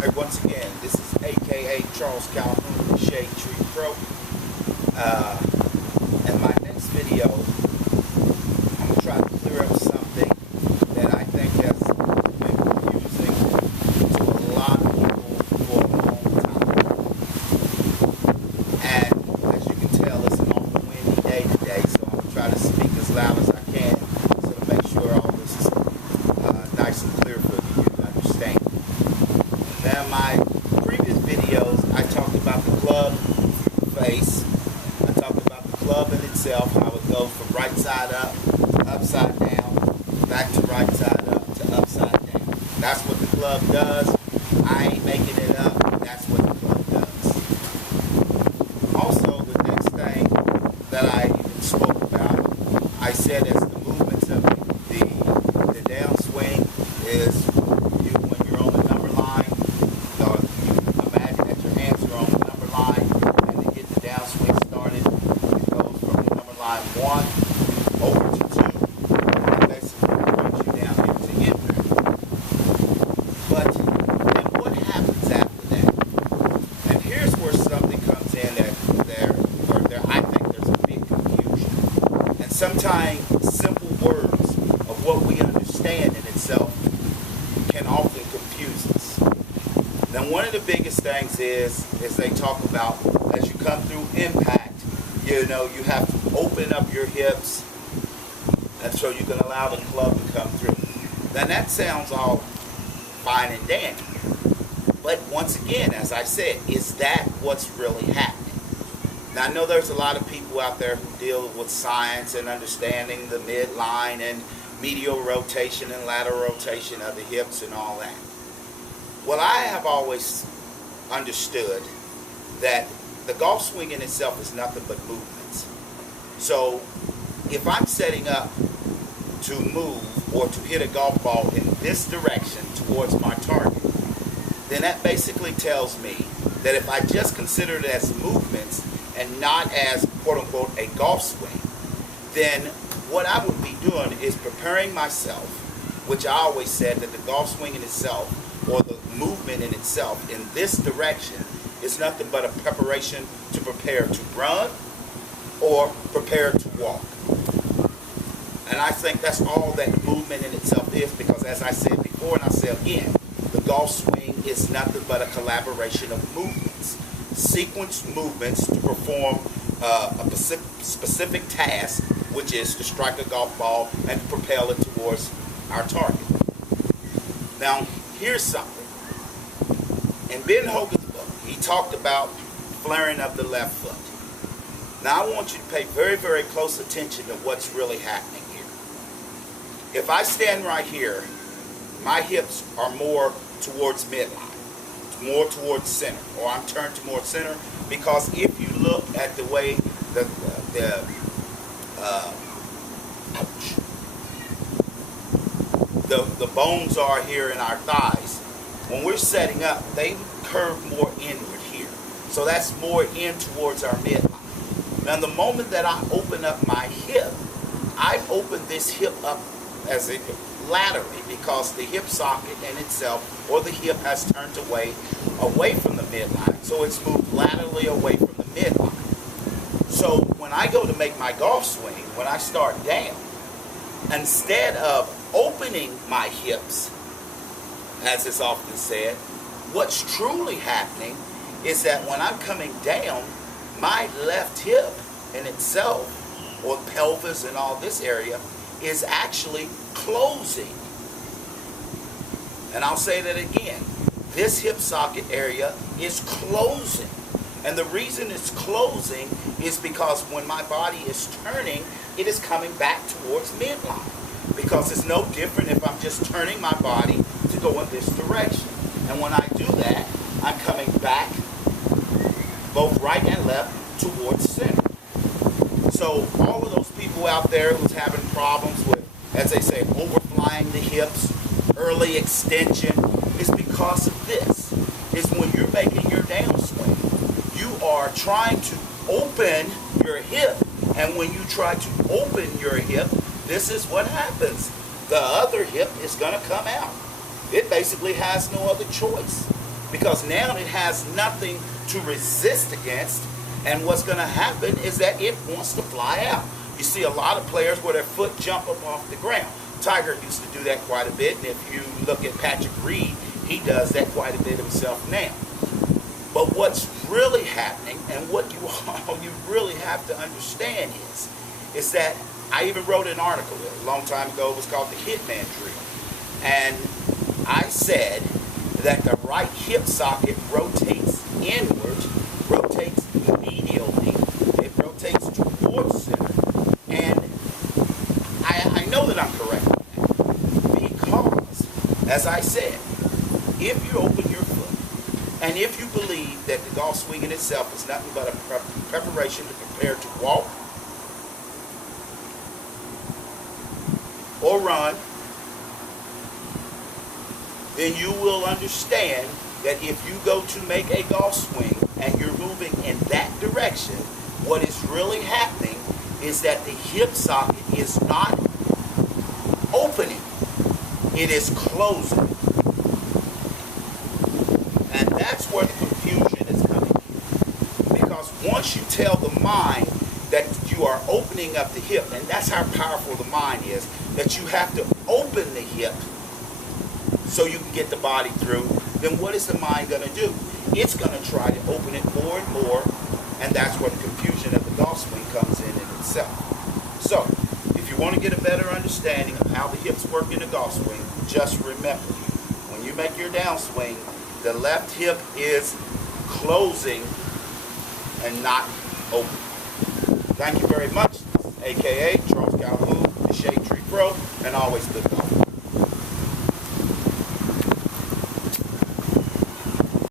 Hey, once again, this is AKA Charles Calhoun The ShadeTree Pro. In my next video, I'm going to try to clear up something that I think has been confusing to a lot of people for a long time. And as you can tell, it's an awful windy day today, so I'm going to try to speak as loud as I can so to make sure all this is nice and clear for you to understand. Now, in my previous videos, I talked about the club face. I talked about the club in itself, how it goes from right side up to upside down, back to right side up to upside down. That's what the club does. I ain't making it up. That's what the club does. Also, the next thing that I even spoke about, I said as the movements of the downswing is when you're on the number line, you imagine that your hands are on the number line, and to get the downswing started, it goes from the number line 1 over to 2, and basically brings you down here to impact. But then what happens after that? And here's where something comes in that I think there's a big confusion. And sometimes simple words of what we understand in itself can often confuse us. Now, one of the biggest things is they talk about as you come through impact, you have to open up your hips, and so you can allow the club to come through. Now, that sounds all fine and dandy, but once again, as I said, is that what's really happening? Now, I know there's a lot of people out there who deal with science and understanding the midline and medial rotation and lateral rotation of the hips and all that. Well, I have always understood that the golf swing in itself is nothing but movements. So if I'm setting up to move or to hit a golf ball in this direction towards my target, then that basically tells me that if I just consider it as movements and not as quote-unquote a golf swing, then what I would be doing is preparing myself, which I always said that the golf swing in itself, or the movement in itself in this direction, is nothing but a preparation to prepare to run or prepare to walk. And I think that's all that movement in itself is, because as I said before and I say again, the golf swing is nothing but a collaboration of movements, sequence movements to perform a specific task, which is to strike a golf ball and to propel it towards our target. Now, here's something. In Ben Hogan's book, he talked about flaring of the left foot. Now, I want you to pay very, very close attention to what's really happening here. If I stand right here, my hips are more towards midline, more towards center, or I'm turned to more center, because if you look at the way the bones are here in our thighs, when we're setting up, they curve more inward here. So that's more in towards our midline. Now, the moment that I open up my hip, I open this hip up as if laterally, because the hip socket in itself, or the hip, has turned away from the midline. So it's moved laterally away from the midline. So when I go to make my golf swing, when I start down, instead of opening my hips, as is often said, what's truly happening is that when I'm coming down, my left hip in itself, or pelvis and all this area, is actually closing. And I'll say that again. This hip socket area is closing. And the reason it's closing is because when my body is turning, it is coming back towards midline. Because it's no different if I'm just turning my body to go in this direction. And when I do that, I'm coming back, both right and left, towards center. So all of those people out there who's having problems with, as they say, overflying the hips, early extension, is because of this. Is when you're making your downswing, you are trying to open your hip And when you try to open your hip, this is what happens. The other hip is going to come out. It basically has no other choice because now it has nothing to resist against, and what's going to happen is that it wants to fly out. You see a lot of players where their foot jump up off the ground. Tiger used to do that quite a bit, and if you look at Patrick Reed, he does that quite a bit himself now. But what's really happening, and what you really have to understand is that I even wrote an article a long time ago. It was called the Hitman Drill. And I said that the right hip socket rotates inward, rotates medially, it rotates towards center. And I know that I'm correct on that because, as I said, if you open your foot, and if you believe that the golf swing in itself is nothing but a preparation to prepare to walk or run, then you will understand that if you go to make a golf swing and you're moving in that direction, what is really happening is that the hip socket is not opening, it is closing. And that's where the confusion is coming in. Because once you tell the mind that you are opening up the hip, and that's how powerful the mind is, that you have to open the hip so you can get the body through, then what is the mind going to do? It's going to try to open it more and more, and that's where the confusion of the golf swing comes in itself. So, if you want to get a better understanding of how the hips work in the golf swing, just remember, when you make your downswing, the left hip is closing and not open. Thank you very much, aka Charles Calhoun, the ShadeTree Pro, and always good golf.